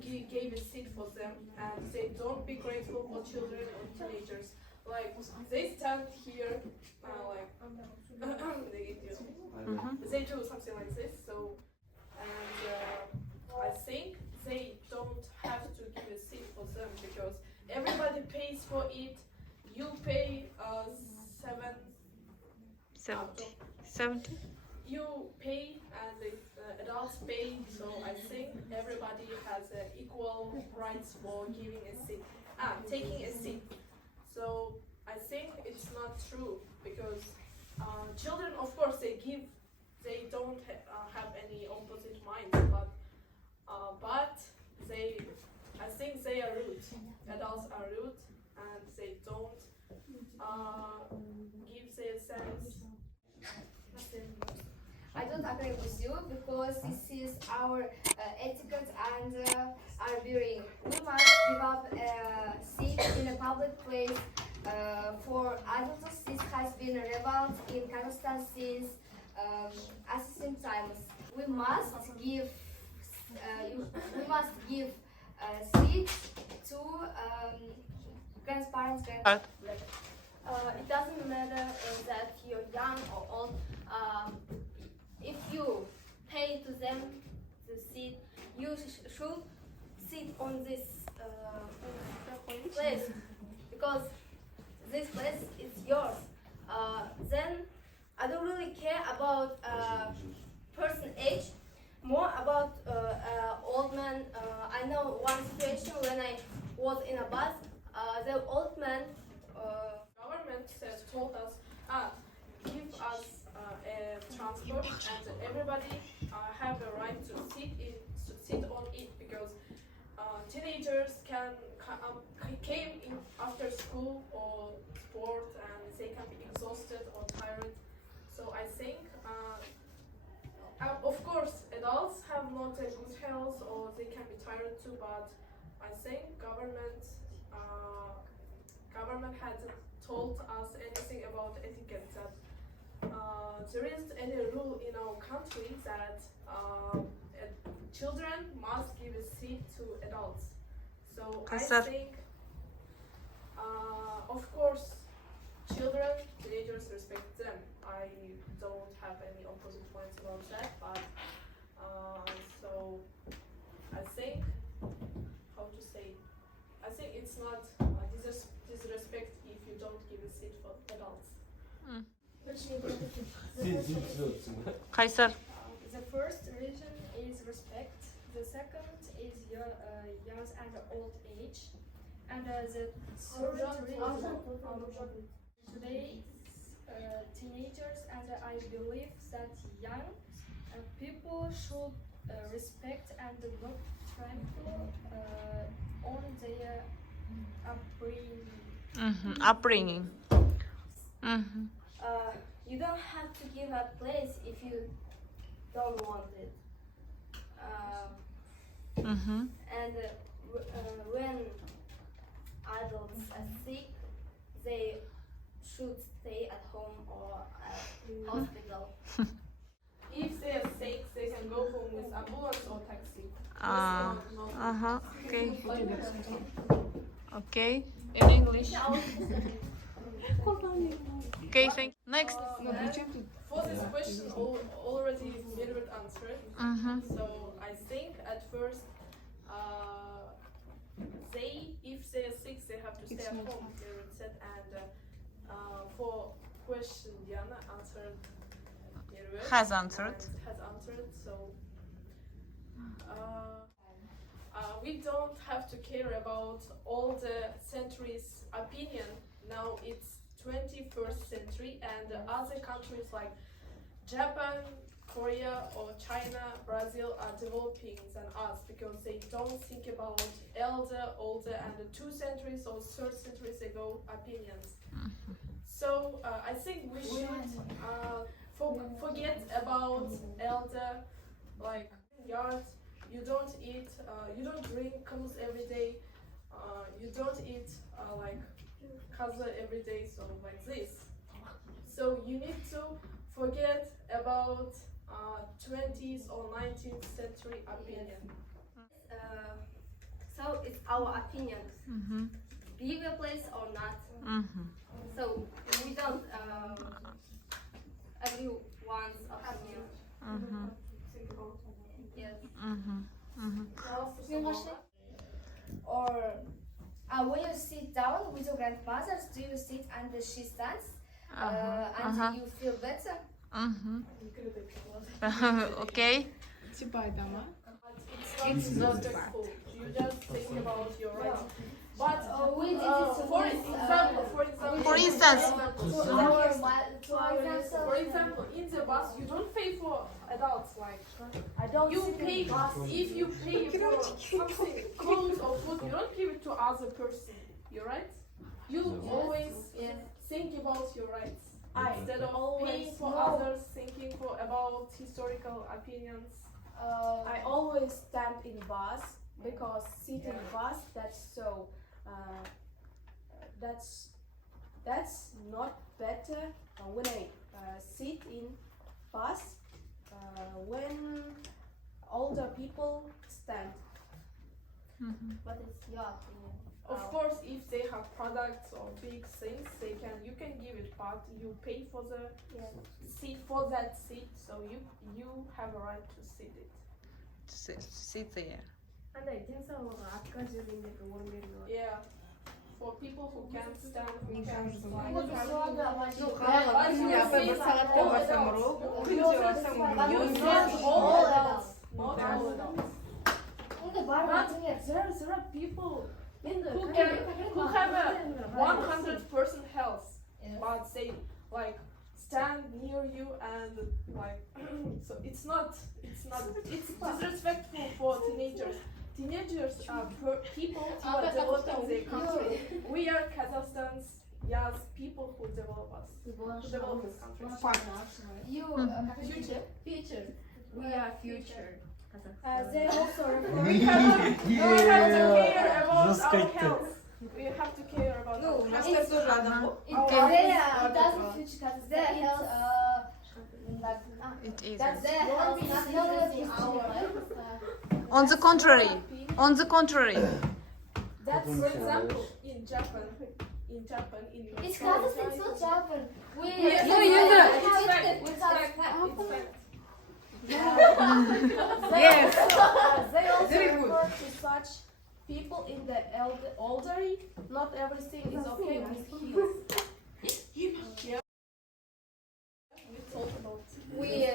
gave a seat for them, and they don't be grateful for children or teenagers. Like they stand here, they do something like this. So, and I think they don't have to give a seat for them because everybody pays for it. You pay 70. You pay and the adults pay, so I think everybody has equal rights for giving a seat, taking a seat. So I think it's not true because children, of course, they don't have any opposite minds, but I think they are rude. Adults are rude and they don't give their sense. I don't agree with you because this is our etiquette and our bearing. We must give up a seat in a public place for adults. This has been relevant in Kazakhstan since ancient times. We must give seat to grandparents. It doesn't matter that you're young or old. If you pay to them to sit, you should sit on this place because this place is yours. Then I don't really care about person age, more about old man. I know one situation when I was in a bus. The old man. Government has told us, give us a transport, and everybody have the right to sit on it because teenagers came in after school or sport and they can be exhausted or tired. So I think, of course, adults have not a good health or they can be tired too, but I think government hasn't told us anything about etiquette, that there isn't any rule in our country that children must give a seat to adults. So I think, of course, children, teenagers respect them. I don't have any opposite points about that, but so I think, how to say, I think it's not disrespect if you don't give a seat for adults. Қайсар? The first reason is respect. The second is your young and old age. And the third reason, today teenagers and I believe that young people should respect and not trample on their Upbringing. You don't have to give a place if you don't want it. And when adults are sick, they should stay at home or at hospital. If they are sick, they can go home with ambulance or taxi. Okay. In English. Okay, thank you. Next. For this question, already Beremін answered. So I think at first, if they are sick, they have to stay at home. Beremін said, and for question, Diana answered. Has answered. So we don't have to care about all the centuries' opinion. Now it's 21st century, and other countries like Japan, Korea or China, Brazil are developing than us because they don't think about older and 2 centuries or 3 centuries ago opinions. So I think we should forget about elder, like yards. You don't eat, you don't drink kumuz every day. You don't eat like kaza every day, so like this. So you need to forget about 20th or 19th century opinion. So it's our opinions. Give a place or not. So we don't everyone's opinion. Yes. Or when you sit down with your grandmothers, do you sit and she stands and you feel better? Okay. It's not stressful. You just think about your rights. But We did it for instance, in the bus, you don't pay for adults. Like you pay if you pay for something, clothes or food, you don't give it to other person. You're right. You always think about your rights instead of paying for others, thinking about historical opinions. I always stand in bus because sitting in bus that's not better when I sit in bus when older people stand. But it's your opinion. Of course, if they have products or big things, you can give it, but you pay for the seat for that seat, so you have a right to sit it. Sit there. Yeah. For people who can't stand, who can't all adults, not all adults. There are people who have a 100% health, but they like stand near you and like so it's disrespectful for teenagers. Teenagers are people who are developing their country. We are Kazakhstan's people who develop us, who develop this country. You future. We are future. They also We have to care about our health. We have to care about our health. It doesn't future because their health. It is. Their health not influencing our life. On the contrary. On the contrary. That's for example in Japan. It's Kazakhstan, it's not Japan. Yes. They also refer to such people in the elderly. Not everything is okay with heels. We talk about We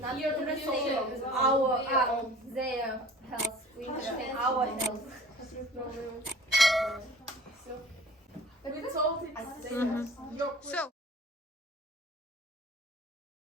not understand our their health. We understand our health. we told it. Your So.